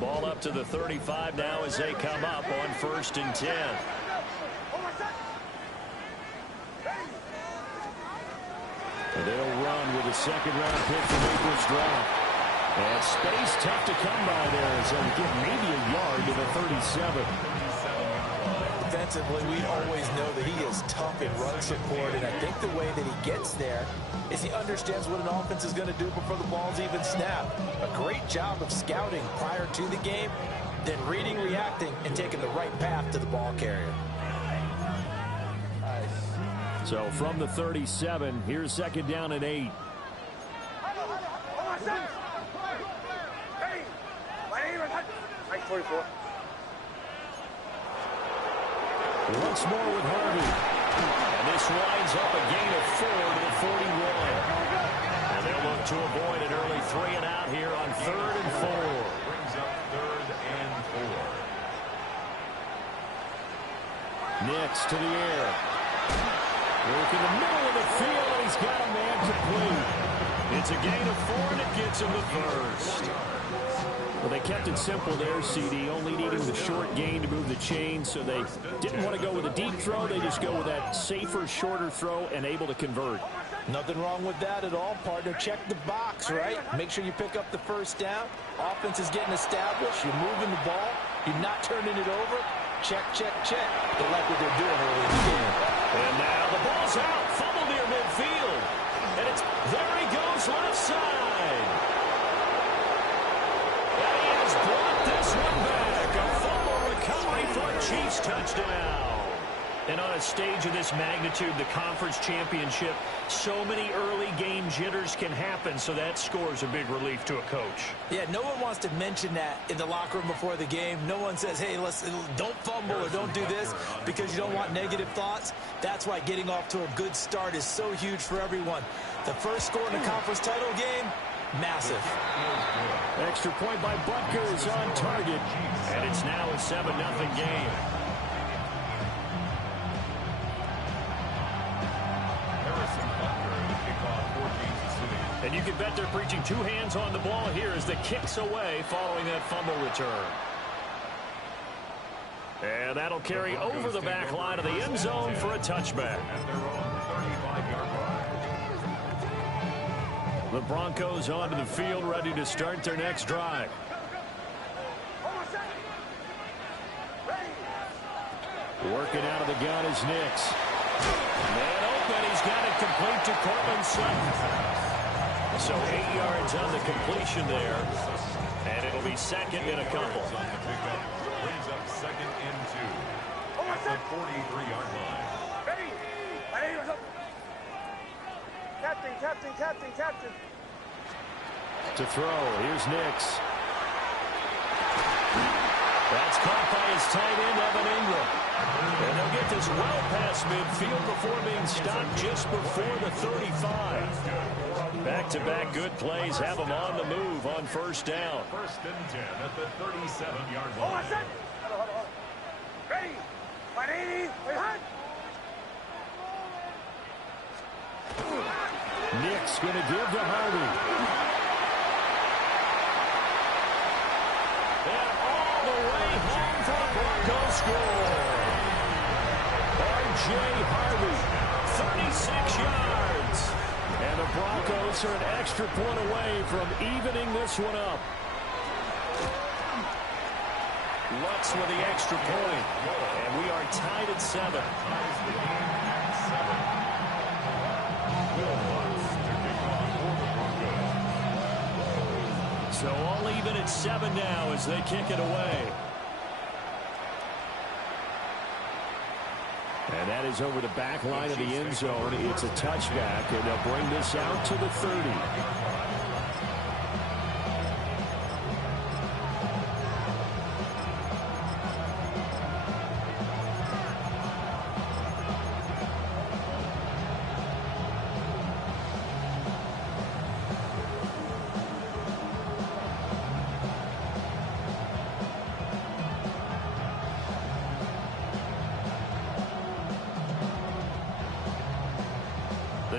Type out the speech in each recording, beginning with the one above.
Ball up to the 35 now as they come up on 1st and 10. They'll run with a second-round pick from April's draft. And space tough to come by there, so we get maybe a yard to the 37. Defensively, we always know that he is tough in run support, and I think the way that he gets there is he understands what an offense is going to do before the ball's even snapped. A great job of scouting prior to the game, then reading, reacting, and taking the right path to the ball carrier. So from the 37, here's 2nd down and 8. Once more with Harvey. And this winds up a gain of 4 to the 41. And they'll look to avoid an early 3 and out here on 3rd and 4. Brings up 3rd and 4. Nix to the air. Work in the middle of the field, and he's got a man complete. It's a gain of 4, and it gets him the first. Well, they kept it simple there, CD, only needing the short gain to move the chain, so they didn't want to go with a deep throw. They just go with that safer, shorter throw and able to convert. Nothing wrong with that at all, partner. Check the box, right? Make sure you pick up the 1st down. Offense is getting established. You're moving the ball. You're not turning it over. Check, check, check. They like what they're doing early in the game. And now the ball's out. Fumble near midfield. And it's there he goes left side. And he has brought this one back. A fumble recovery for a Chiefs touchdown. And on a stage of this magnitude, the conference championship, so many early game jitters can happen, so that score's a big relief to a coach. Yeah, no one wants to mention that in the locker room before the game. No one says, hey, don't fumble or don't do this because you don't want negative thoughts. That's why getting off to a good start is so huge for everyone. The first score in the conference title game, massive. Extra point by Butker is on target, and it's now a 7-0 game. And you can bet they're preaching 2 hands on the ball here as the kick's away following that fumble return. And that'll carry over the back line of the end zone for a touchback. The Broncos onto the field, ready to start their next drive. Working out of the gun is Nix. Man open, he's got it complete to Cortland Sutton. So 8 yards on the completion there, and it'll be 2nd and a couple. Brings up 2nd and 2 at the 43-yard line. Captain. To throw, here's Nix. That's caught by his tight end, Evan Ingram. And they'll get this well past midfield before being stopped just before the 35. Back-to-back good plays have them on the move on 1st down. 1st and 10 at the 37-yard line. Nick's going to give to Harvey. And all the way home for the Broncos score. R.J. Harvey, 36 yards. And the Broncos are an extra point away from evening this one up. Lutz with the extra point. And we are tied at 7. So all even at 7 now as they kick it away. And that is over the back line of the end zone. It's a touchback, and they'll bring this out to the 30.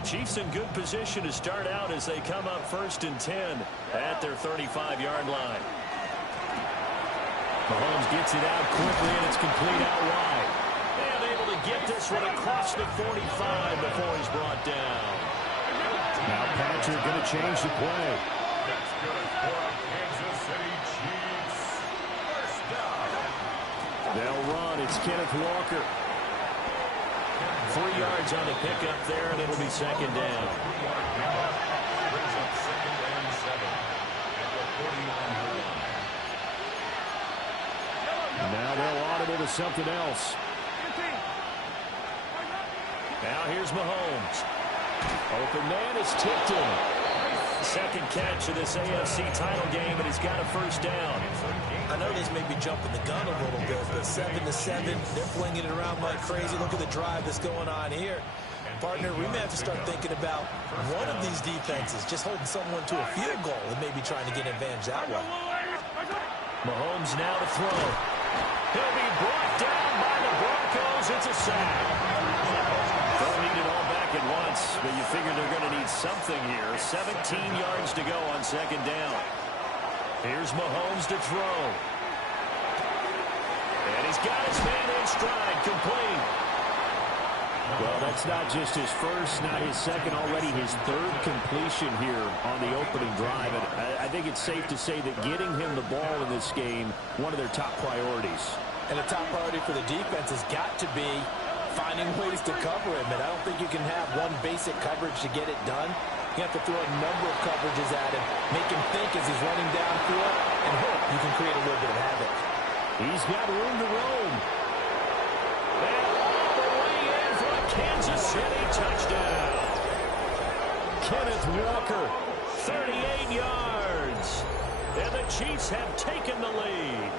Chiefs in good position to start out as they come up 1st and 10 at their 35-yard line. Mahomes gets it out quickly, and it's complete out wide. And able to get this one across the 45 before he's brought down. Now Patrick going to change the play. That's good for Kansas City Chiefs. First down. They'll run. It's Kenneth Walker. 3 yards on the pickup there, and it'll be 2nd down. 3-yard pickup brings up 2nd and 7 at the 41-yard line. Now they'll audible to something else. Now here's Mahomes. Open man is tipped him. 2nd catch of this AFC title game, and he's got a 1st down. I know this may be jumping the gun a little bit, but 7-7, they're flinging it around like crazy. Look at the drive that's going on here. Partner, we may have to start thinking about one of these defenses just holding someone to a field goal and maybe trying to get an advantage that way. Mahomes now to throw. He'll be brought down by the Broncos. It's a sack. Don't need it all back at once, but you figure they're going to need something here. 17 yards to go on 2nd down. Here's Mahomes to throw. And he's got his man in stride, complete. Well, that's not just his first, not his second, already his 3rd completion here on the opening drive. And I think it's safe to say that getting him the ball in this game, one of their top priorities. And the top priority for the defense has got to be finding ways to cover him. And I don't think you can have one basic coverage to get it done. You have to throw a number of coverages at him, make him think as he's running downfield, and hope you can create a little bit of havoc. He's got room to roam. And all the way in for a Kansas City touchdown. Kenneth Walker, 38 yards. And the Chiefs have taken the lead.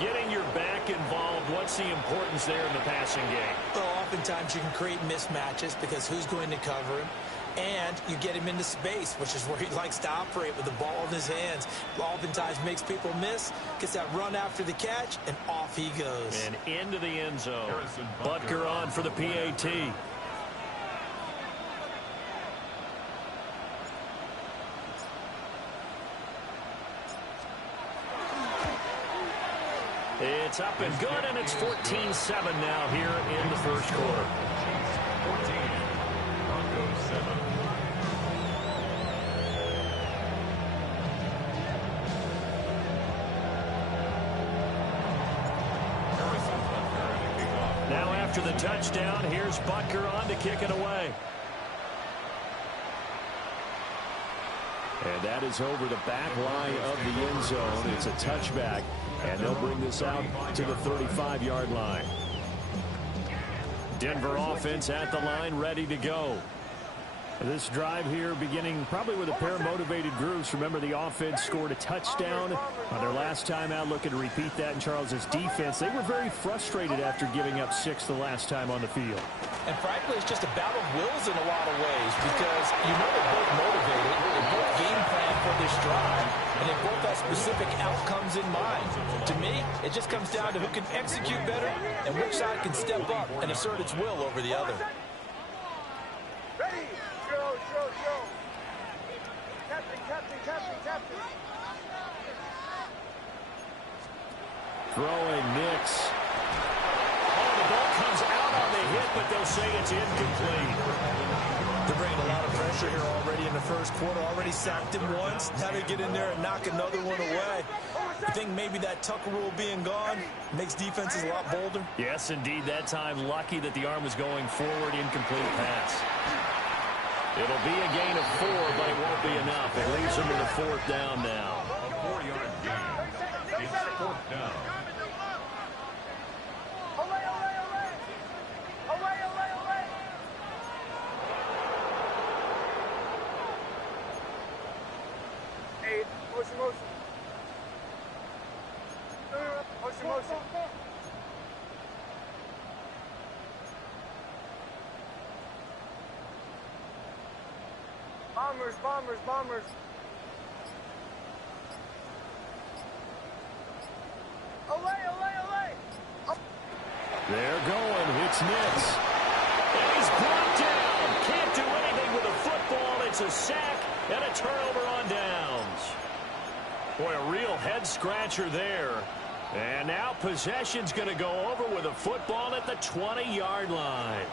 Getting your back involved, what's the importance there in the passing game? Well, oftentimes you can create mismatches because who's going to cover him? And you get him into space, which is where he likes to operate with the ball in his hands. Oftentimes makes people miss, gets that run after the catch, and off he goes. And into the end zone. Butker on for the PAT. It's up and good, and it's 14-7 now here in the 1st quarter. 14, Broncos 7. Now after the touchdown, here's Butker on to kick it away. And that is over the back line of the end zone. It's a touchback, and they'll bring this out to the 35-yard line. Denver offense at the line, ready to go. This drive here beginning probably with a pair of motivated groups. Remember, the offense scored a touchdown on their last time out. Looking to repeat that in Charles's defense. They were very frustrated after giving up 6 the last time on the field. And frankly, it's just a battle of wills in a lot of ways because you know they're both motivated, they both game plan for this drive, and they both have specific outcomes in mind. To me, it just comes down to who can execute better and which side can step up and assert its will over the other. Ready? Show. Captain. Throwing Nix. The ball comes out on the hit, but they'll say it's incomplete. They're bringing a lot of pressure here already in the 1st quarter. Already sacked him once. Now they get in there and knock another one away. I think maybe that Tucker rule being gone makes defenses a lot bolder. Yes, indeed. That time, lucky that the arm was going forward. Incomplete pass. It'll be a gain of 4, but it won't be enough. It leaves them with a 4th down now. A 4-yard gain. It's 4th down. Motion. Bombers. Olay. They're going. It's Nix. And he's brought down. force a sack and a turnover on downs. Boy, a real head-scratcher there. And now possession's going to go over with a football at the 20-yard line.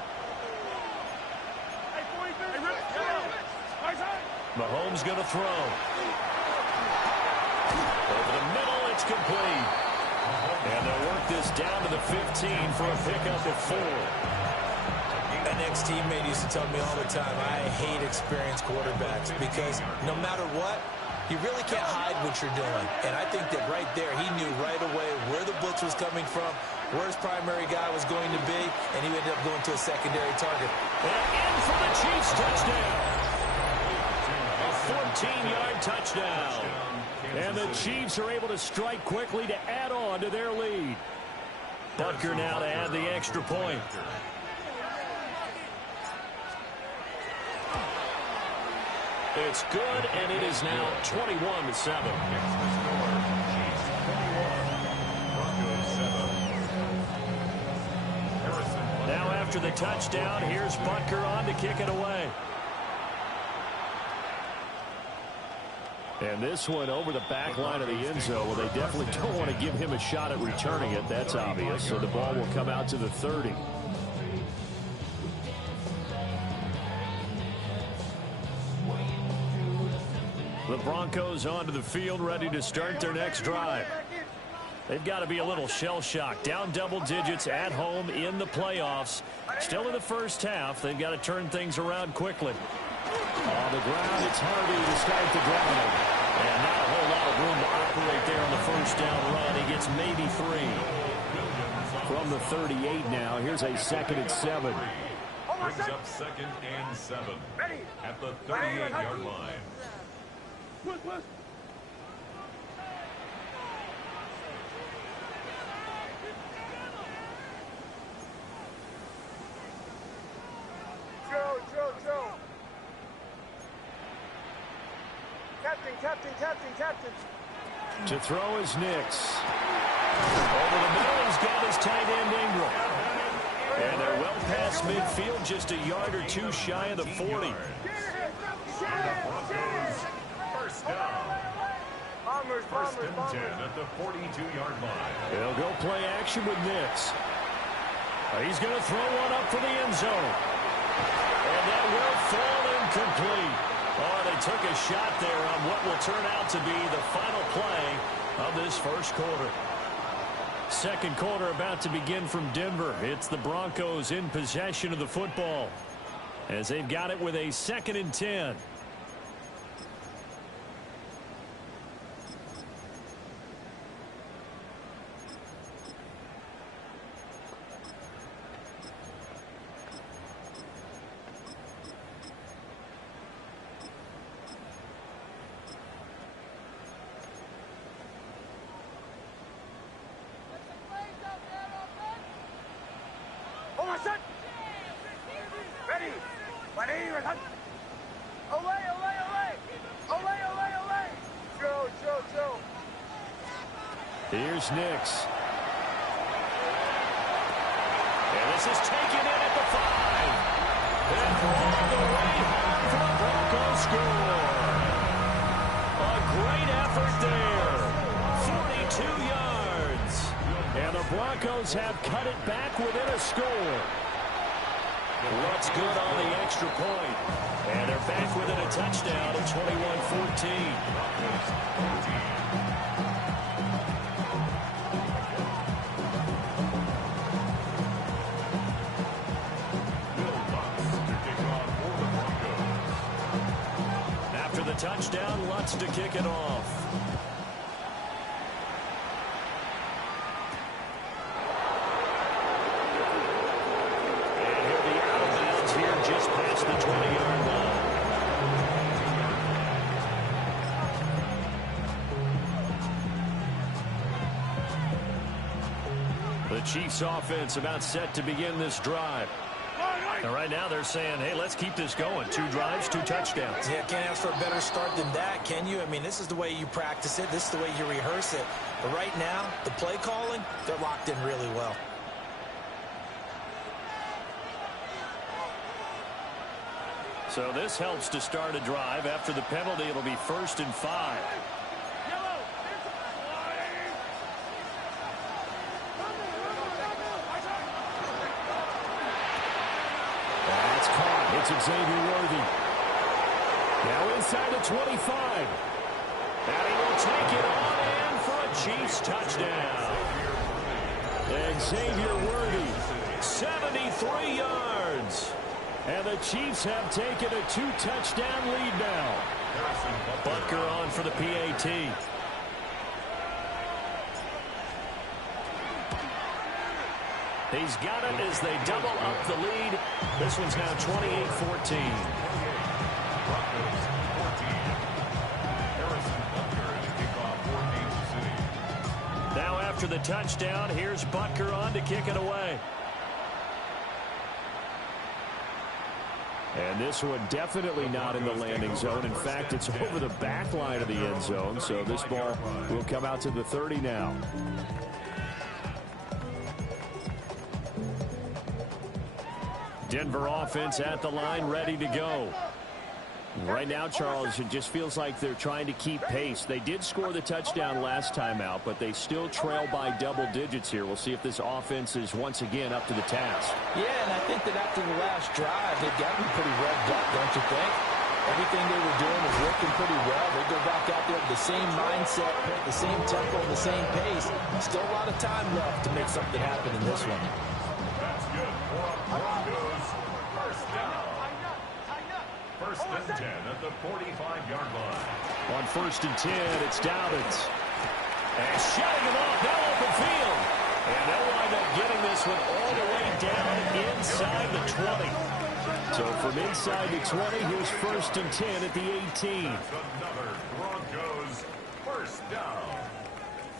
Mahomes going to throw. Over the middle, it's complete. And they'll work this down to the 15 for a pickup at 4. An ex-teammate used to tell me all the time, I hate experienced quarterbacks because no matter what, you really can't hide what you're doing. And I think that right there, he knew right away where the blitz was coming from, where his primary guy was going to be, and he ended up going to a secondary target. And in for the Chiefs touchdown. A 14-yard touchdown. And the Chiefs are able to strike quickly to add on to their lead. Butker now to add the extra point. It's good, and it is now 21-7. Now after the touchdown, here's Butker on to kick it away. And this one over the back line of the end zone. Well, they definitely don't want to give him a shot at returning it. That's obvious. So the ball will come out to the 30. The Broncos onto the field, ready to start their next drive. They've got to be a little shell-shocked. Down double digits at home in the playoffs. Still in the first half. They've got to turn things around quickly. On the ground, it's Hardy to start the drive. And not a whole lot of room to operate there on the first down run. He gets maybe 3. From the 38 now, here's a 2nd and 7. Brings up 2nd and 7 at the 38-yard line. Joe. Captain. To throw is Nix. Over the middle, he's got his tight end Ingram. And they're well past midfield, just a yard or two shy of the 40. First down. First and 10 at the 42-yard line. They'll go play action with Nix. He's going to throw one up for the end zone. And that will fall incomplete. Oh, they took a shot there on what will turn out to be the final play of this first quarter. Second quarter about to begin from Denver. It's the Broncos in possession of the football as they've got it with a 2nd and 10. Here's Nix. And this is taken in at the 5. And all the way home for the Broncos score. A great effort there. 42 yards. And the Broncos have cut it back within a score. What's good on the extra point. And they're back within a touchdown at 21-14. Touchdown, Lutz to kick it off. And he'll be out of bounds here just past the 20-yard line. The Chiefs offense about set to begin this drive. And right now they're saying, hey, let's keep this going. 2 drives, 2 touchdowns. Yeah, can't ask for a better start than that, can you? I mean, this is the way you practice it. This is the way you rehearse it. But right now, the play calling, they're locked in really well. So this helps to start a drive. After the penalty, it'll be 1st and 5. That's caught. It's Xavier Worthy. Now inside the 25. And he will take it on in for a Chiefs touchdown. Xavier Worthy, 73 yards. And the Chiefs have taken a 2-touchdown lead now. Butker on for the PAT. He's got it as they double up the lead. This one's now 28-14. Now after the touchdown, here's Butker on to kick it away. And this one definitely not in the landing zone. In fact, it's over the back line of the end zone. So this ball will come out to the 30 now. Denver offense at the line, ready to go. Right now, Charles, it just feels like they're trying to keep pace. They did score the touchdown last time out, but they still trail by double digits here. We'll see if this offense is once again up to the task. Yeah, and I think that after the last drive, they've gotten pretty revved up, don't you think? Everything they were doing was working pretty well. They go back out there with the same mindset, the same tempo, and the same pace. Still a lot of time left to make something happen in this one. That's good for Broncos. First down. First and 10 at the 45-yard line. On 1st and 10, it's Dobbins. And shutting him off, now open field. And they'll wind up getting this one all the way down inside the 20. So from inside the 20, here's 1st and 10 at the 18. That's another Broncos first down.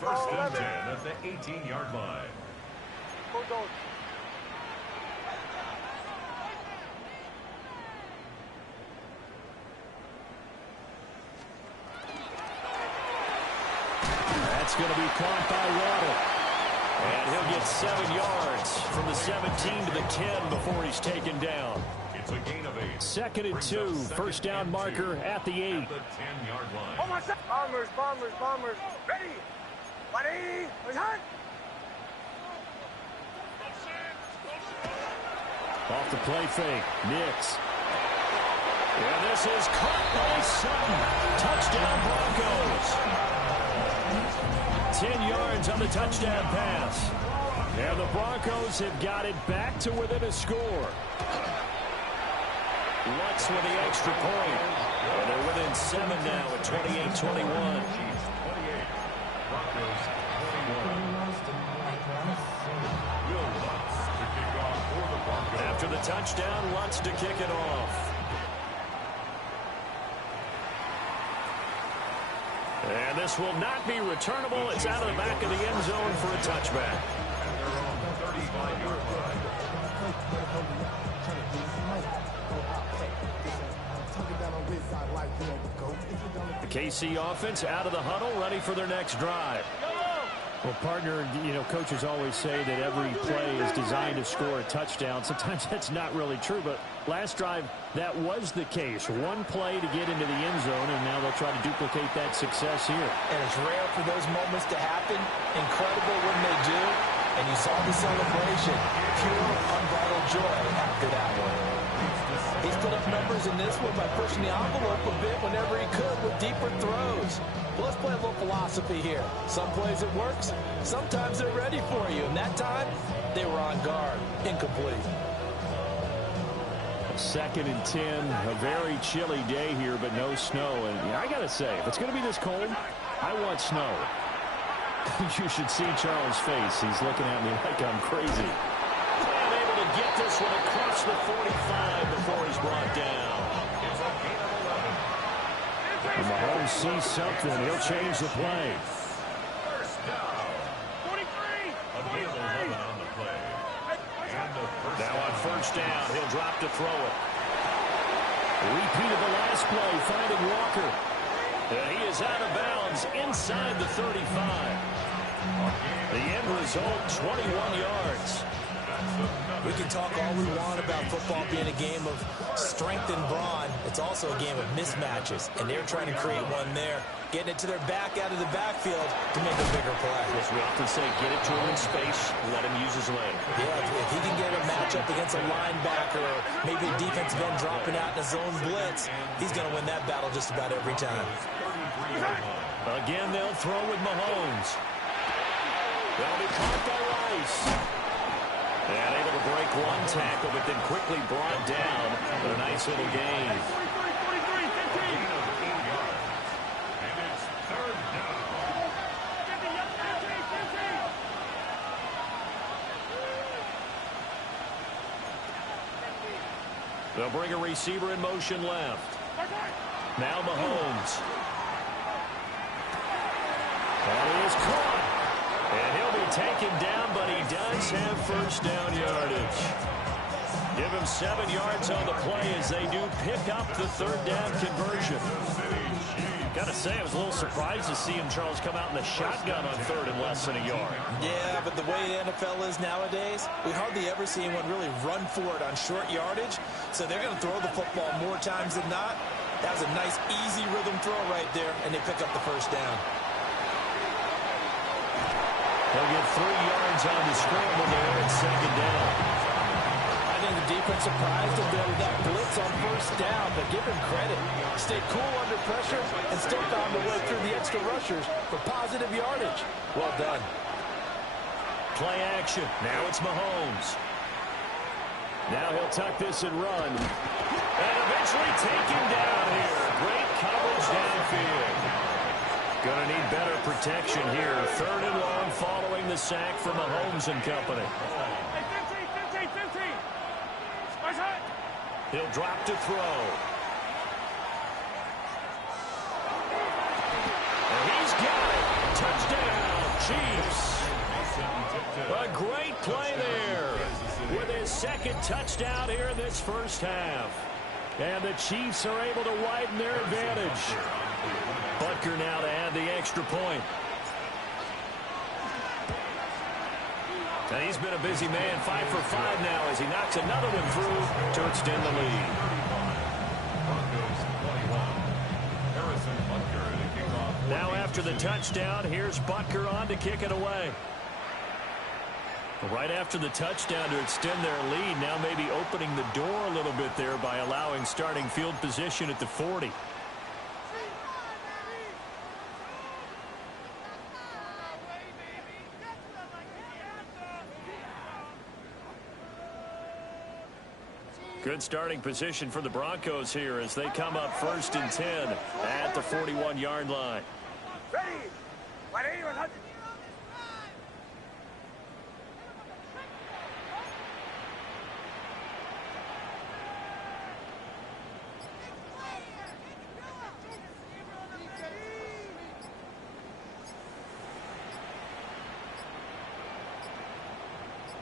First and 10 at the 18-yard line. That's going to be caught by Waddle. And he'll get 7 yards from the 17 to the 10 before he's taken down. It's a gain of 8. 2nd and 2, first down marker at the 8. At the 10-yard line. Bombers, bombers, bombers. Ready. Ready. Return. Off the play fake, Nix. And this is caught by Sutton. Touchdown Broncos. 10 yards on the touchdown pass. And the Broncos have got it back to within a score. Lutz with the extra point. And they're within 7 now at 28-21. Broncos 21. Will Lutz to kick off for the Broncos. After the touchdown, Lutz to kick it off. And this will not be returnable. It's out of the back of the end zone for a touchback. 35-yard line. The KC offense out of the huddle, ready for their next drive. Well, partner, you know, coaches always say that every play is designed to score a touchdown. Sometimes that's not really true, but last drive, that was the case. One play to get into the end zone, and now they'll try to duplicate that success here. And it's rare for those moments to happen. Incredible when they do. And you saw the celebration. Pure, unbridled joy after that one. He's put up numbers in this one by pushing the envelope a bit whenever he could with deeper throws. Well, let's play a little philosophy here. Some plays it works. Sometimes they're ready for you. And that time, they were on guard. Incomplete. 2nd and 10, a very chilly day here, but no snow. And I got to say, if it's going to be this cold, I want snow. You should see Charles' face. He's looking at me like I'm crazy. And able to get this one across the 45 before he's brought down. When Mahomes sees something, he'll change the play. First down. 43. A gain of 11 on the play. And the first Now on first down, he'll drop to throw it. Repeat of the last play, finding Walker. And he is out of bounds inside the 35. The end result, 21 yards. That's another We can talk all we want about football being a game of strength and brawn. It's also a game of mismatches, and they're trying to create one there, getting it to their back out of the backfield to make a bigger play. As we often say, get it to him in space, let him use his leg. Yeah, if he can get a matchup against a linebacker or maybe a defensive end dropping out in a zone blitz, he's going to win that battle just about every time. Again, they'll throw with Mahomes. They'll be caught by Rice. And able to break one tackle, but then quickly brought down with a nice little gain. They'll bring a receiver in motion left. Now Mahomes. That is caught. And he'll be taken down, but he does have first down yardage. Give him 7 yards on the play as they do pick up the third down conversion. Got to say, I was a little surprised to see him, Charles, come out in the shotgun on third and less than a yard. Yeah, but the way the NFL is nowadays, we hardly ever see anyone really run for it on short yardage. So they're going to throw the football more times than not. That was a nice, easy rhythm throw right there, and they pick up the first down. They'll get 3 yards on the scramble there at second down. I think the defense surprised him there with that blitz on first down, but give him credit. Stayed cool under pressure and still found a way through the extra rushers for positive yardage. Well done. Play action. Now it's Mahomes. Now he'll tuck this and run. And eventually take him down here. Great coverage downfield. Going to need better protection here. Third and long following the sack from Mahomes and company. 15. He'll drop to throw. And he's got it. Touchdown, Chiefs. A great play there with his second touchdown here in this first half. And the Chiefs are able to widen their advantage. Butker now to add the extra point. And he's been a busy man, 5 for 5 now as he knocks another one through to extend the lead. Now after the touchdown, here's Butker on to kick it away. Right after the touchdown to extend their lead, now maybe opening the door a little bit there by allowing starting field position at the 40. Good starting position for the Broncos here as they come up 1st and 10 at the 41-yard line. Ready?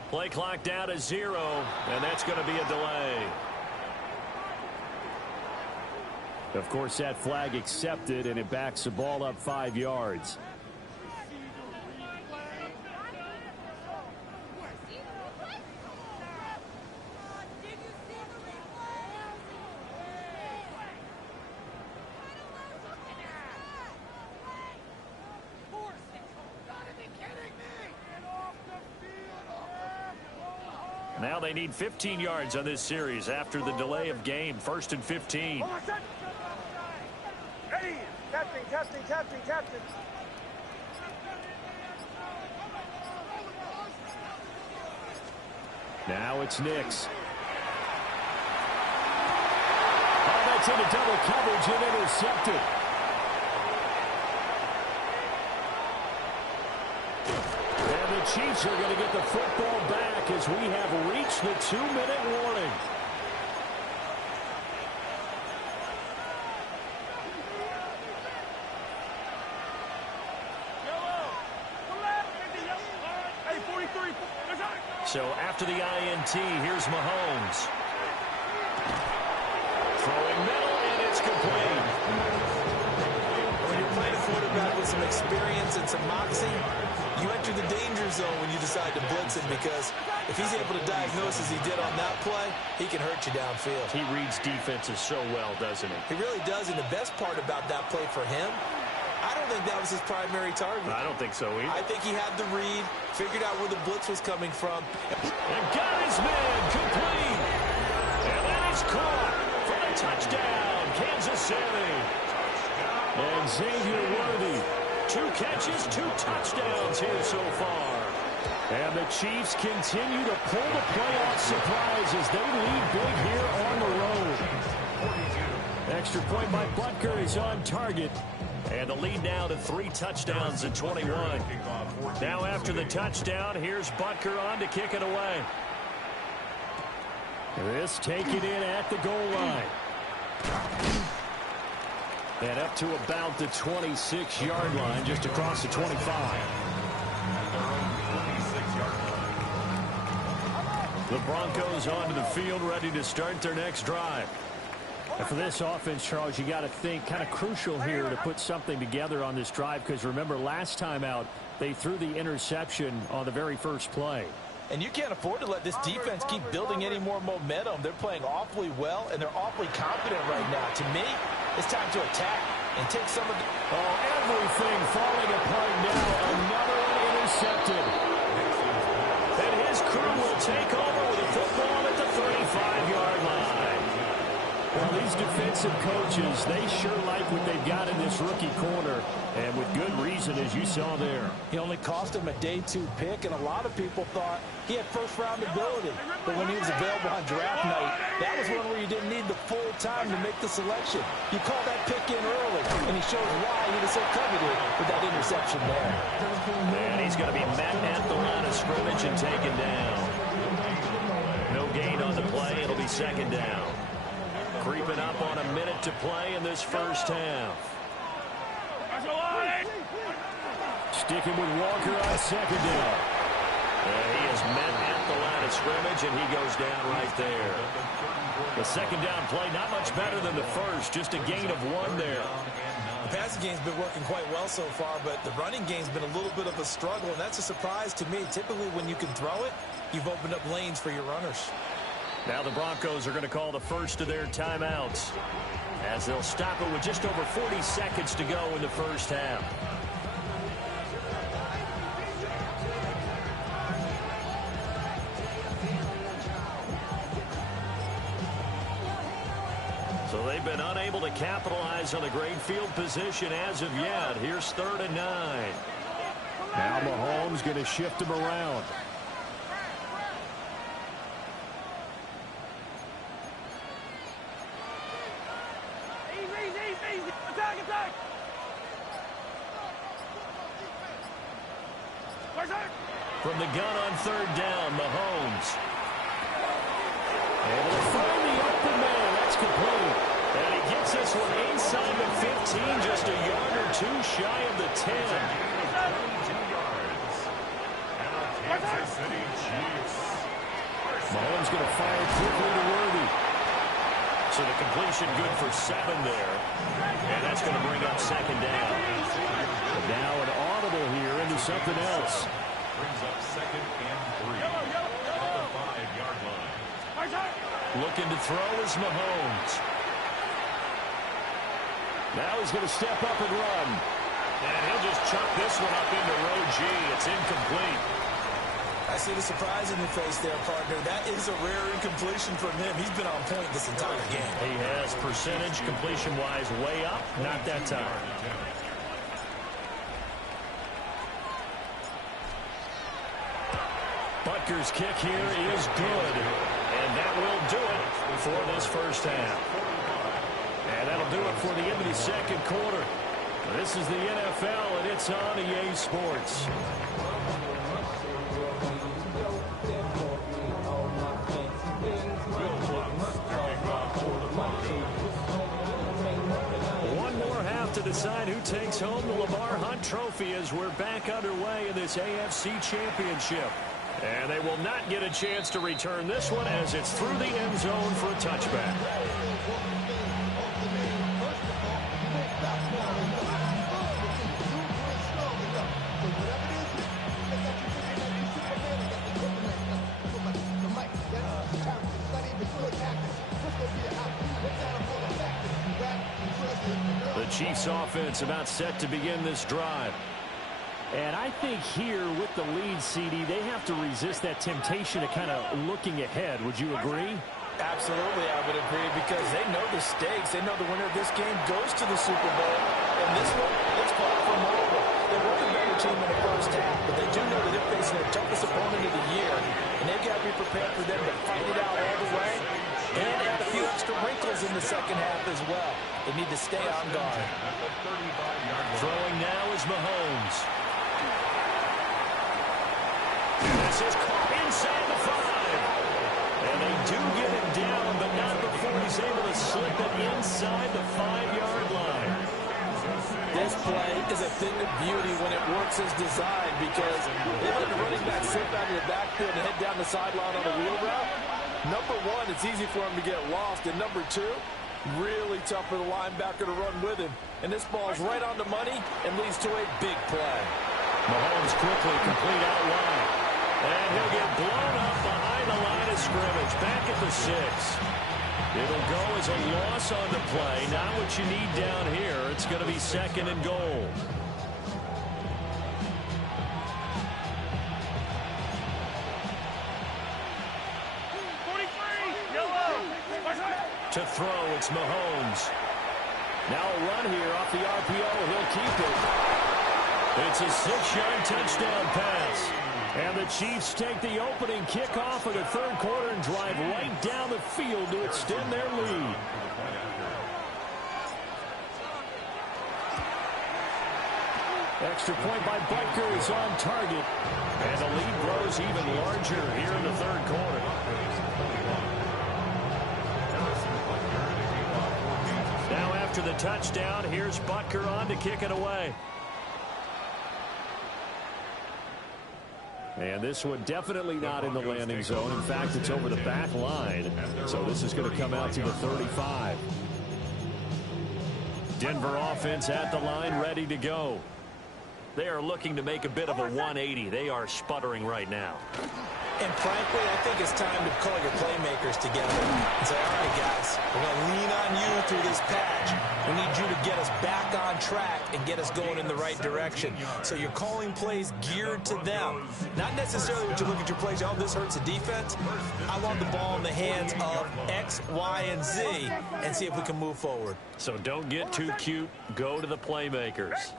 Play clock down to 0, and that's going to be a delay. Of course, that flag accepted, and it backs the ball up 5 yards. Now they need 15 yards on this series after the delay of game. 1st and 15. Ready? Captain. Now it's Nix. Oh, that's into double coverage and intercepted. And the Chiefs are going to get the football back as we have reached the 2-minute warning. So after the INT, here's Mahomes. Throwing middle, and it's complete. When you're playing a quarterback with some experience and some moxie, You enter the danger zone when you decide to blitz him, because if he's able to diagnose as he did on that play, he can hurt you downfield. He reads defenses so well, doesn't he? He really does, and the best part about that play for him, I don't think that was his primary target. I don't think so either. I think he had the read, figured out where the blitz was coming from. And got his man complete. And that is caught for the touchdown, Kansas City. And Xavier Worthy, 2 catches, 2 touchdowns here so far. And the Chiefs continue to pull the playoff surprise as they lead big here on the road. Extra point by Butker is on target. And the lead now to 3 touchdowns in 21. Now after the touchdown, here's Butker on to kick it away. This taken in at the goal line. And up to about the 26-yard line, just across the 25. The Broncos onto the field, ready to start their next drive. And for this offense, Charles, you got to think kind of crucial here to put something together on this drive, because remember last time out they threw the interception on the very first play. And you can't afford to let this defense keep building any more momentum. They're playing awfully well, and they're awfully confident right now. To me, it's time to attack and take some of the... Oh, everything falling apart now. Another one intercepted. And his crew will take over with a football at the 35-yard line. Well, these defensive coaches, they sure like what they've got in this rookie corner, and with good reason, as you saw there. He only cost him a day 2 pick, and a lot of people thought he had first-round ability. But when he was available on draft night, that was one where you didn't need the full time to make the selection. You call that pick in early, and he shows why he was so coveted with that interception there. And he's going to be met at the line of scrimmage and taken down. No gain on the play. It'll be second down. Creeping up on a minute to play in this first half. Sticking with Walker on second down. And he is met at the line of scrimmage, and he goes down right there. The second down play, not much better than the first, just a gain of 1 there. The passing game's been working quite well so far, but the running game's been a little bit of a struggle, and that's a surprise to me. Typically, when you can throw it, you've opened up lanes for your runners. Now the Broncos are going to call the first of their timeouts, as they'll stop it with just over 40 seconds to go in the first half. So they've been unable to capitalize on a great field position as of yet. Here's 3rd and 9. Now Mahomes going to shift him around. From the gun on 3rd down, Mahomes. Able to find the open man. That's complete. And he gets this one inside the 15, just a yard or 2 shy of the 10. Mahomes going to fire quickly to Worthy. So the completion good for 7 there. And that's going to bring up second down. But now an audible here into something else. Brings up 2nd and 3 at the 5-yard line. Looking to throw is Mahomes. Now he's going to step up and run. And he'll just chuck this one up into row G. It's incomplete. I see the surprise in your face there, partner. That is a rare incompletion from him. He's been on point this entire game. He has percentage completion-wise way up. Not that time. Butker's kick here is good. And that will do it for this first half. And that'll do it for the end of the second quarter. This is the NFL, and it's on EA Sports. One more half to decide who takes home the Lamar Hunt Trophy as we're back underway in this AFC Championship. And they will not get a chance to return this one as it's through the end zone for a touchback. Chiefs offense about set to begin this drive. And I think here with the lead, CD, they have to resist that temptation of kind of looking ahead. Would you agree? Absolutely, I would agree, because they know the stakes. They know the winner of this game goes to the Super Bowl. And this one, it's far from over. They were the better team in the first half, but they do know that they're facing their toughest opponent of the year. And they've got to be prepared for them to fight it out all the way and add a few extra wrinkles in the second half as well. They need to stay on guard. Throwing now is Mahomes. This is caught inside the 5. And they do get it down, but not before he's able to slip it inside the 5-yard line. This play is a thing of beauty when it works as designed, because they let the running back slip out of the backfield and head down the sideline on a wheel route. Number one, it's easy for him to get lost. And number two, really tough for the linebacker to run with him. And this ball's right on the money and leads to a big play. Mahomes quickly complete out wide. And he'll get blown up behind the line of scrimmage, back at the 6. It'll go as a loss on the play. Not what you need down here. It's going to be 2nd and goal. To throw, it's Mahomes. Now a run here off the RPO. He'll keep it. It's a 6-yard touchdown pass. And the Chiefs take the opening kickoff of the third quarter and drive right down the field to extend their lead. Extra point by Butker is on target. And the lead grows even larger here in the third quarter. Now after the touchdown, here's Butker on to kick it away. And this one definitely not in the landing zone. In fact, it's over the back line. So this is going to come out to the 35. Denver offense at the line, ready to go. They are looking to make a bit of a 180. They are sputtering right now. And frankly, I think it's time to call your playmakers together and say, all right, guys, we're going to lean on you through this patch. We need you to get us back on track and get us going in the right direction. So you're calling plays geared to them. Not necessarily what you look at your plays, oh, this hurts the defense. I want the ball in the hands of X, Y, and Z and see if we can move forward. So don't get too cute. Go to the playmakers.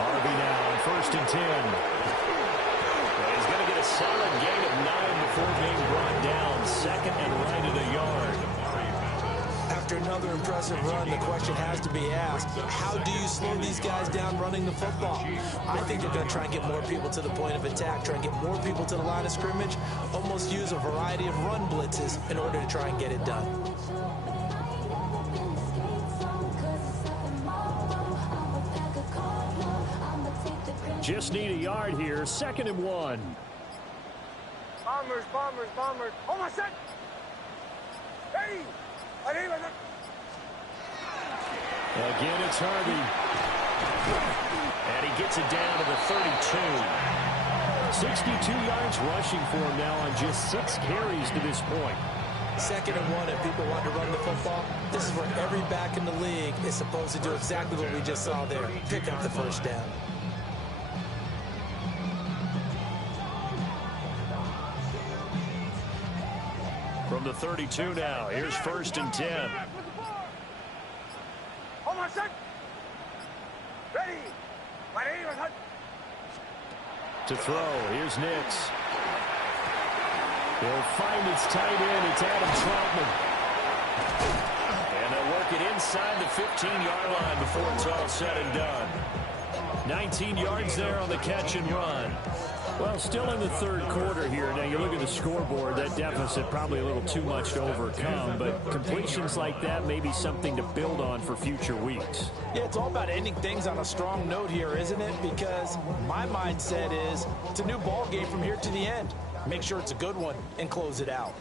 Harvey now on 1st and 10. And he's going to get a solid gain of 9 before being brought down. 2nd and right at a yard. After another impressive run, the question has to be asked, how do you slow these guys down running the football? I think they're going to try and get more people to the point of attack, try and get more people to the line of scrimmage, almost use a variety of run blitzes in order to try and get it done. Just need a yard here. 2nd and 1. Bombers, bombers, bombers. Oh, my son! Hey! Again, it's Harvey. And he gets it down to the 32. 62 yards rushing for him now on just 6 carries to this point. 2nd and 1, if people want to run the football, this is where every back in the league is supposed to do exactly what we just saw there. Pick up the first down. From the 32 now, here's 1st and 10. Oh, my son! Ready! Ready, my son! To throw, here's Nix. He'll find its tight end. It's Adam Troutman. And they'll work it inside the 15-yard line before it's all said and done. 19 yards there on the catch and run. Well, still in the third quarter here. Now, you look at the scoreboard, that deficit probably a little too much to overcome, but completions like that may be something to build on for future weeks. Yeah, it's all about ending things on a strong note here, isn't it? Because my mindset is it's a new ball game from here to the end. Make sure it's a good one and close it out.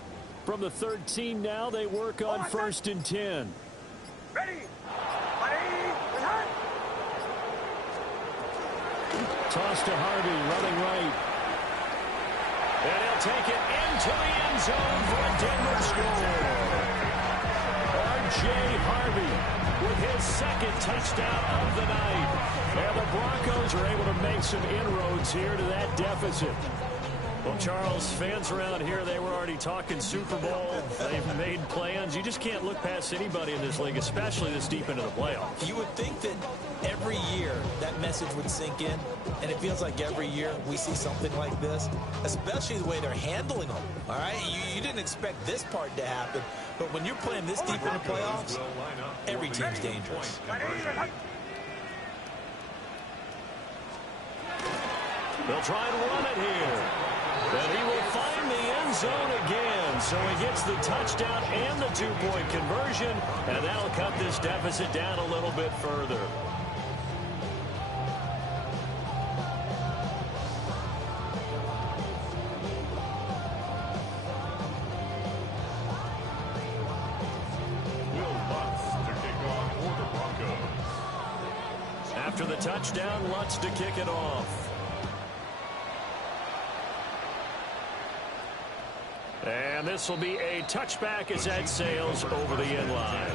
From the 13 now, they work on 1st and 10. Ready! Ready! Toss to Harvey, running right. And he'll take it into the end zone for a Denver score. with his second touchdown of the night. And the Broncos are able to make some inroads here to that deficit. Well, Charles, fans around here, they were already talking Super Bowl. They've made plans. You just can't look past anybody in this league, especially this deep into the playoffs. You would think that every year that message would sink in, and it feels like every year we see something like this, especially the way they're handling them. All right, you didn't expect this part to happen, but when you're playing this deep in the playoffs, every team's dangerous. They'll try and run it here. And he will find the end zone again. So he gets the touchdown and the two-point conversion. And that'll cut this deficit down a little bit further. After the touchdown, Lutz to kick it off. And this will be a touchback as that sails over the end line.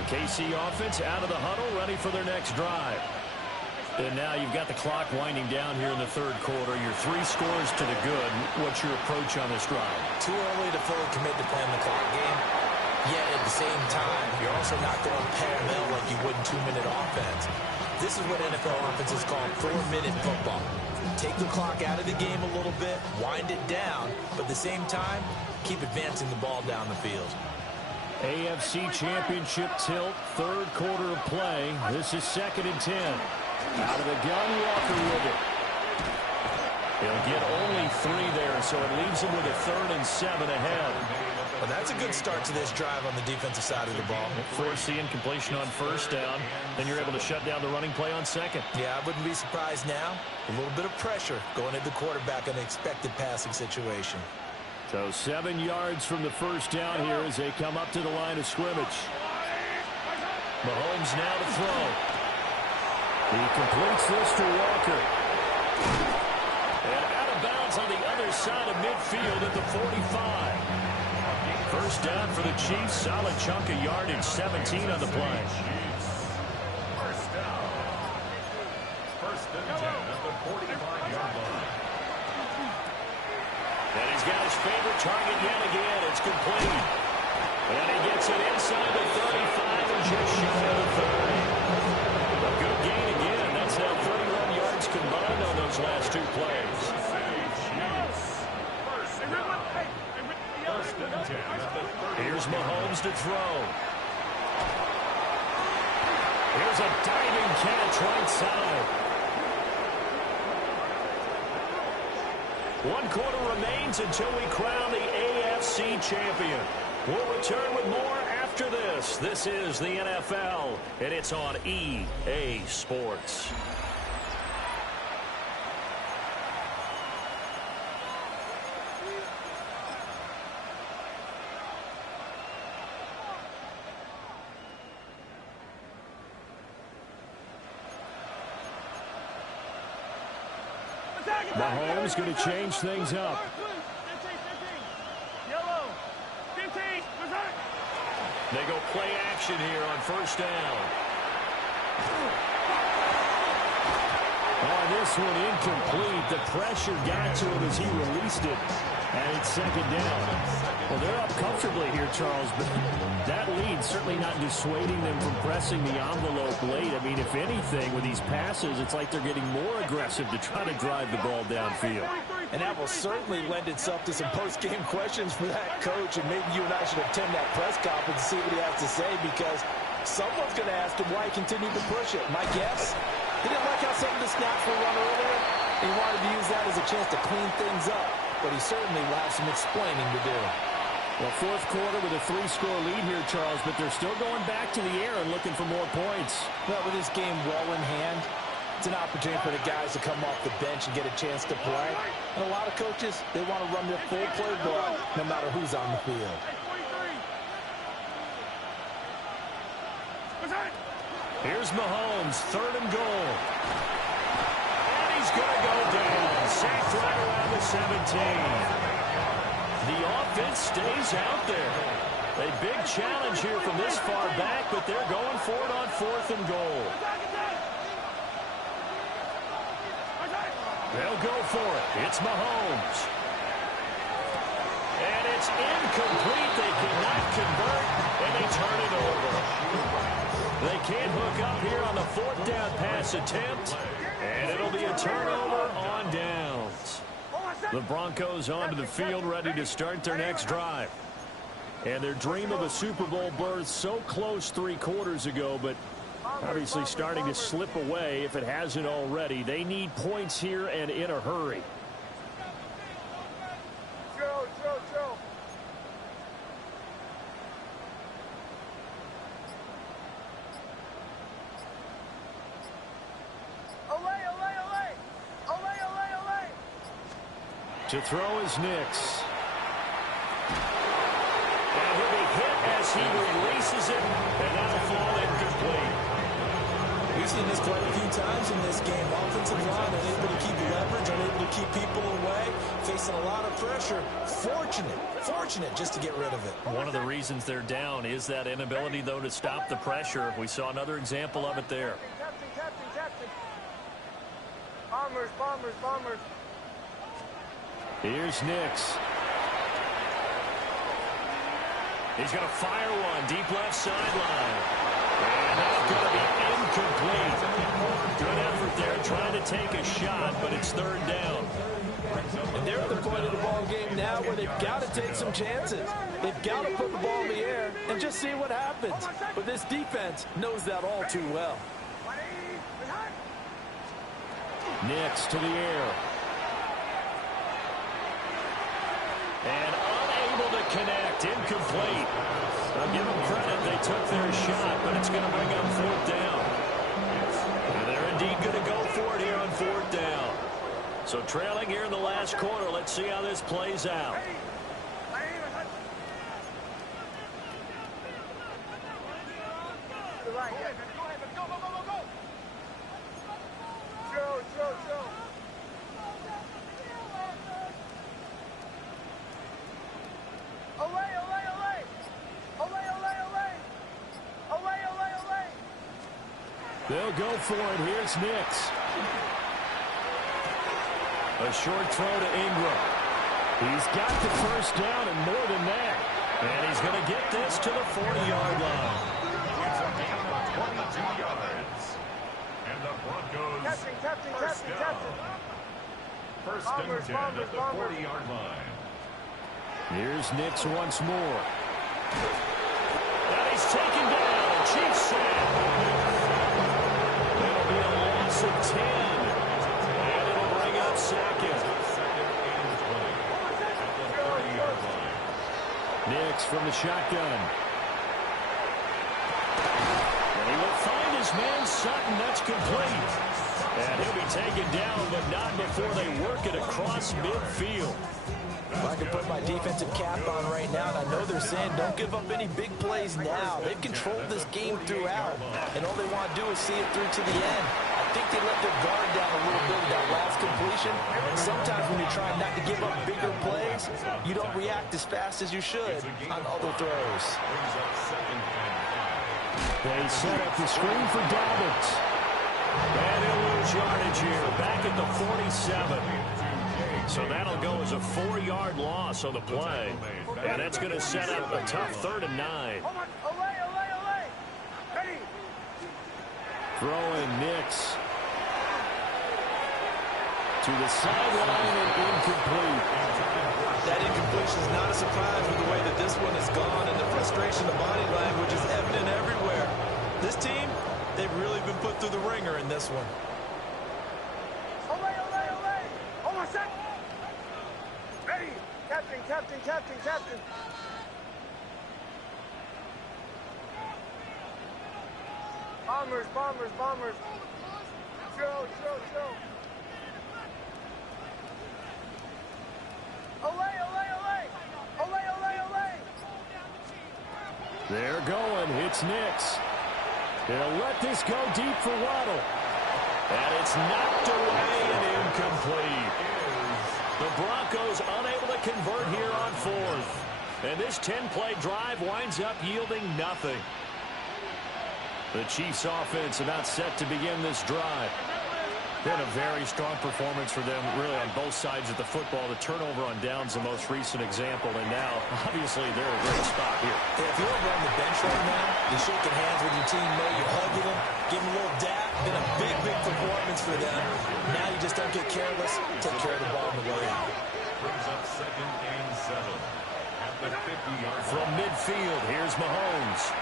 The KC offense out of the huddle, ready for their next drive. And now you've got the clock winding down here in the third quarter. Your 3 scores to the good. What's your approach on this drive? Too early to fully commit to playing the clock game. Yet at the same time, you're also not going pell-mell like you would in 2-minute offense. This is what NFL offenses call 4-minute football. Take the clock out of the game a little bit, wind it down, but at the same time, keep advancing the ball down the field. AFC Championship tilt, third quarter of play. This is 2nd and 10. Out of the gun, Walker with it. He'll get only 3 there, so it leaves him with a 3rd and 7 ahead. Well, that's a good start to this drive on the defensive side of the ball. Force the incompletion on first down. Then you're able to shut down the running play on second. Yeah, I wouldn't be surprised now. A little bit of pressure going at the quarterback in an expected passing situation. So 7 yards from the first down here as they come up to the line of scrimmage. Mahomes now to throw. He completes this to Walker. And out of bounds on the other side of midfield at the 45. First down for the Chiefs. Solid chunk of yardage. 17 on the play. First down. 1st and 10 at the 45-yard line. And he's got his favorite target yet again. It's complete. And he gets it inside the 35 and just shy of the 30. A good gain again. That's now 31 yards combined on those last 2 plays. Here's Mahomes to throw. Here's a diving catch right side. 1 quarter remains until we crown the AFC champion. We'll return with more after this. This is the NFL, and it's on EA Sports. Mahomes going to change things up. They go play action here on first down. Oh, this one incomplete. The pressure got to him as he released it. And it's 2nd down. Well, they're up comfortably here, Charles, but that lead certainly not dissuading them from pressing the envelope late. I mean, if anything, with these passes, it's like they're getting more aggressive to try to drive the ball downfield. And that will certainly lend itself to some post-game questions for that coach, and maybe you and I should attend that press conference and see what he has to say, because someone's going to ask him why he continued to push it. My guess, he didn't like how some of the snaps were run earlier. He wanted to use that as a chance to clean things up, but he certainly will have some explaining to do. Well, 4th quarter with a 3-score lead here, Charles, but they're still going back to the air and looking for more points. Well, with this game well in hand, it's an opportunity for the guys to come off the bench and get a chance to play. And a lot of coaches, they want to run their full playbook no matter who's on the field. Here's Mahomes, 3rd and goal. And he's going to The offense stays out there. A big challenge here from this far back, but they're going for it on 4th and goal. They'll go for it. It's Mahomes. And it's incomplete. They cannot convert, and they turn it over. They can't hook up here on the 4th down pass attempt, and it'll be a turnover on downs. The Broncos onto the field ready to start their next drive. And their dream of a Super Bowl berth so close 3 quarters ago, but obviously starting to slip away if it hasn't already. They need points here and in a hurry. To throw is Nix. And he'll be hit as he releases it, and that'll fall incomplete. We've seen this quite a few times in this game. Offensive line unable to keep leverage, unable to keep people away, facing a lot of pressure. Fortunate just to get rid of it. One of the reasons they're down is that inability, though, to stop the pressure. We saw another example of it there. Captain. Bombers. Here's Nix. He's going to fire one deep left sideline. And that's going to be incomplete. Good effort there trying to take a shot, but it's 3rd down. And they're at the point of the ball game now where they've got to take some chances. They've got to put the ball in the air and just see what happens. But this defense knows that all too well. Nix to the air. And unable to connect. Incomplete. I'll give them credit. They took their shot, but it's going to bring up 4th down. And they're indeed going to go for it here on 4th down. So trailing here in the last quarter. Let's see how this plays out. They'll go for it. Here's Nix. A short throw to Ingram. He's got the 1st down and more than that. And he's going to get this to the 40-yard line. It's a gain of 22 yards. And the Broncos first down. First and 10 at the 40-yard line. Here's Nix once more. And he's taken down. Chiefs sack. That'll be a loss of 10. And it'll bring up 2nd. 2nd and 20 at the 40-yard line. Nix from the shotgun. And he will find his man Sutton. That's complete. And he'll be taken down, but not before they work it across midfield. If I can put my defensive cap on right now, and I know they're saying don't give up any big plays now. They've controlled this game throughout, and all they want to do is see it through to the end. I think they let their guard down a little bit with that last completion. And sometimes when you're trying not to give up bigger plays, you don't react as fast as you should on other throws. They set up the screen for Dobbins. And he'll lose yardage here, back at the 47. So that'll go as a 4-yard loss on the play. And that's going to set up a tough 3rd and 9. Throwing Nix to the sideline and incomplete. That incompletion is not a surprise with the way that this one has gone, and the frustration, the body language is evident everywhere. This team, they've really been put through the ringer in this one. Ready! Captain! Bombers! Show! Olay! They're going. It's Nix. They'll let this go deep for Waddle. And it's knocked away and incomplete. The Broncos Broncos unable to convert here on fourth. And this 10-play drive winds up yielding nothing. The Chiefs offense about set to begin this drive. Been a very strong performance for them, really, on both sides of the football. The turnover on downs, the most recent example, and now, obviously, they're in a great spot here. Yeah, if you're over on the bench right now, you're shaking hands with your teammate, you're hugging them, giving them a little dap. Been a big, big performance for them. Now you just don't get careless. Take care of the ball on the way out. Brings up 2nd and 7 at the 50-yard line. From midfield, here's Mahomes.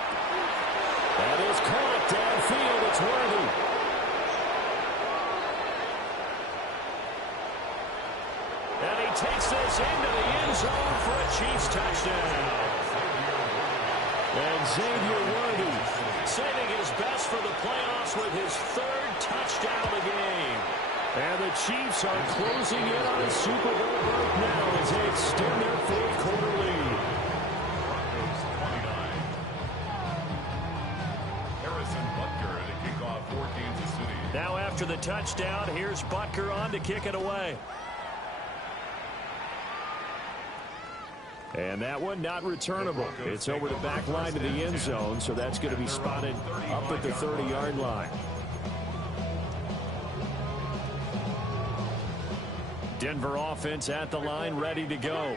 That is caught downfield. It's Worthy. And he takes this into the end zone for a Chiefs touchdown. And Xavier Worthy saving his best for the playoffs with his 3rd touchdown of the game. And the Chiefs are closing in on a Super Bowl berth now as they extend their 4th quarter lead. Broncos 29. Harrison Butker to kick off for Kansas City. Now after the touchdown, here's Butker on to kick it away. And that one not returnable. It's over the back line of the end zone, so that's going to be spotted up at the 30-yard line. Denver offense at the line, ready to go.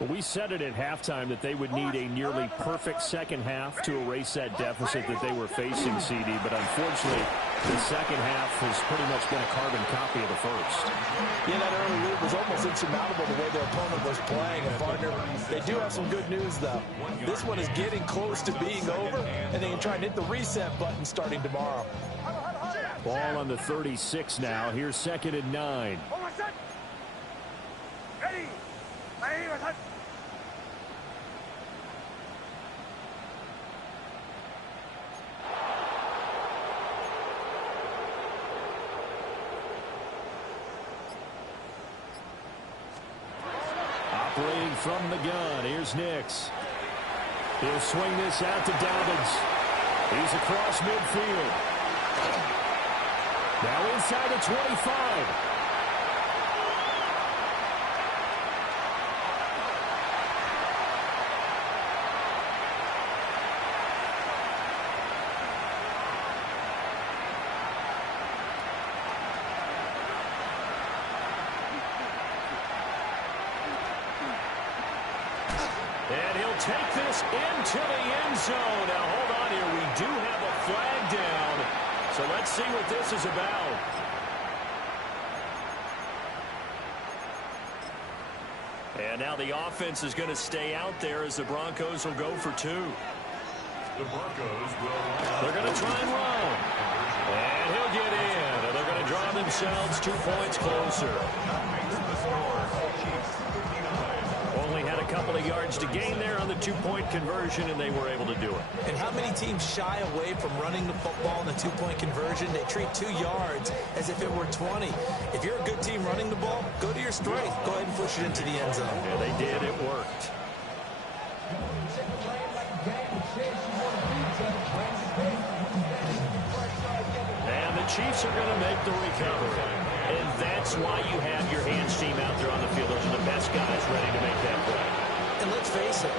Well, we said it at halftime that they would need a nearly perfect second half to erase that deficit that they were facing, CD. But unfortunately, the second half has pretty much been a carbon copy of the first. Yeah, that early lead was almost insurmountable the way their opponent was playing. And partner, they do have some good news, though. This one is getting close to being over, and they can try and hit the reset button starting tomorrow. Ball on the 36 now. Here's 2nd and 9. Ready. Operating from the gun, here's Nix. He'll swing this out to Dobbins. He's across midfield. Now inside the 25. And he'll take this into the end zone. Now, hold on here. We do have a flag down. So let's see what this is about. And now the offense is going to stay out there as the Broncos will go for 2. The Broncos will. They're going to try and run. And he'll get in. And they're going to draw themselves 2 points closer. Only had a couple of yards to gain there on the 2-point conversion, and they were able to do it. And how many teams shy away from running the football in the 2-point conversion? They treat 2 yards as if it were 20. If you're a good team running the ball, go to your strength. Go ahead and push it into the end zone. Yeah, they did. It worked. And the Chiefs are going to make the recovery. And that's why you have your hands team out there on the field. Those are the best guys ready to make that play. And let's face it,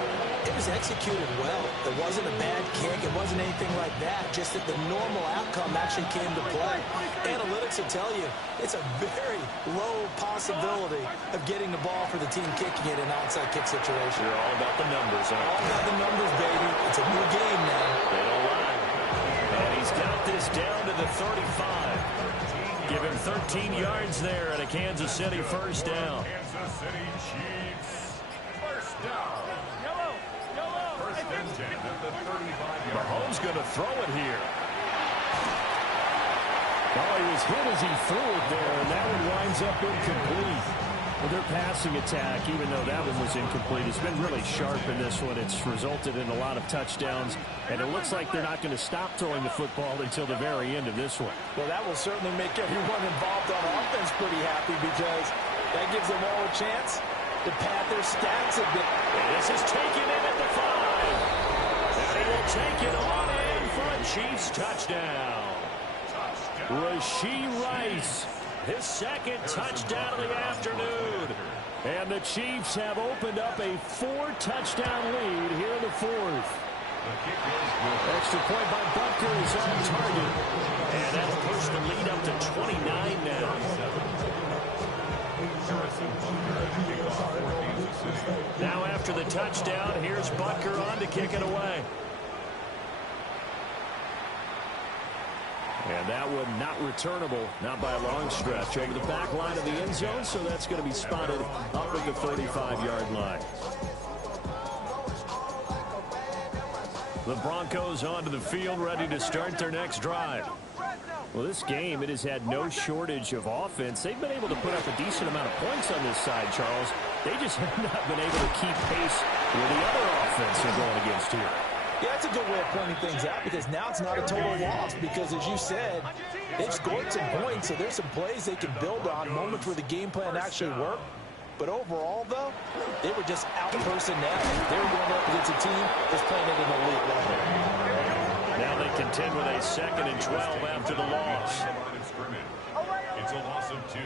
it was executed well. It wasn't a bad kick. It wasn't anything like that. Just that the normal outcome actually came to play. Analytics will tell you it's a very low possibility of getting the ball for the team kicking it in an onside kick situation. You're all about the numbers, huh? All about the numbers, baby. It's a new game now. They don't lie. And he's got this down to the 35. Give him 13 yards there and a Kansas City first down. Kansas City Chiefs. First down. First and 10 at the 35-yard line. Mahomes going to throw it here. Oh, he was hit as he threw it there, and that one winds up incomplete. Well, their passing attack, even though that one was incomplete, has been really sharp in this one. It's resulted in a lot of touchdowns, and it looks like they're not going to stop throwing the football until the very end of this one. Well, that will certainly make everyone involved on offense pretty happy because that gives them all a chance to pad their stats a bit. And this is taken in at the 5. And he will take it on in for a Chiefs touchdown. Rashee Rice, his second touchdown of the afternoon. And the Chiefs have opened up a 4-touchdown lead here in the fourth. Extra point by Butker is on target. And that'll push the lead up to 29 now. Now after the touchdown, here's Butker on to kick it away. And that one not returnable, not by a long stretch, over the back line of the end zone, so that's going to be spotted up at the 35-yard line. The Broncos onto the field, ready to start their next drive. Well, this game, it has had no shortage of offense. They've been able to put up a decent amount of points on this side, Charles. They just have not been able to keep pace with the other offense they're going against here. Yeah, that's a good way of pointing things out because now it's not a total loss because, as you said, they've scored some points, so there's some plays they can build on, moments where the game plan actually worked. But overall, though, they were just out-personnel. They were going up against a team that's playing at an elite level. Now they contend with a 2nd and 12 after the loss. It's a loss of 2.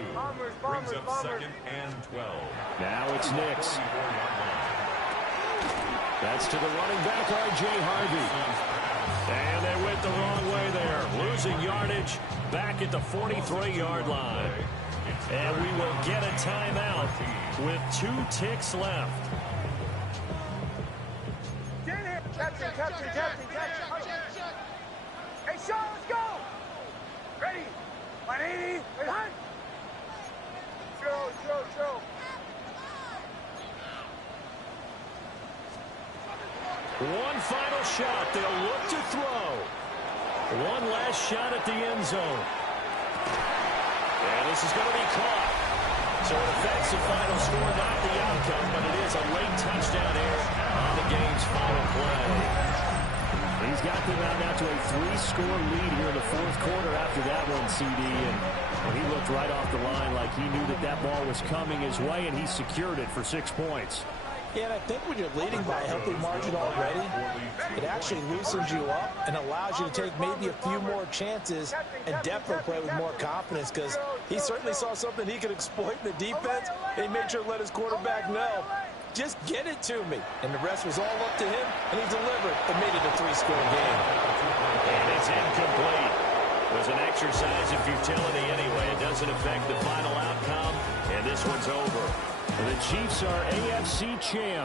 Brings up 2nd and 12. Now it's Nix. That's to the running back, R.J. Harvey. And they went the wrong way there. Losing yardage back at the 43-yard line. And we will get a timeout with 2 ticks left. Captain. Hey, Sean, let's go. Ready. 180. And hunt. Show. One final shot. They'll look to throw. One last shot at the end zone. And this is going to be caught. So it affects the final score, not the outcome, but it is a late touchdown here on the game's final play. He's got them out now to a 3-score lead here in the fourth quarter after that one, CD. And he looked right off the line like he knew that that ball was coming his way, and he secured it for 6 points. Yeah, and I think when you're leading by a healthy margin already, it actually loosens you up and allows you to take maybe a few more chances and definitely play with more confidence because he certainly saw something he could exploit in the defense, and he made sure to let his quarterback know, just get it to me. And the rest was all up to him, and he delivered and made it a 3-score game. And it's incomplete. It was an exercise in futility anyway. It doesn't affect the final outcome, and this one's over. The Chiefs are AFC champs.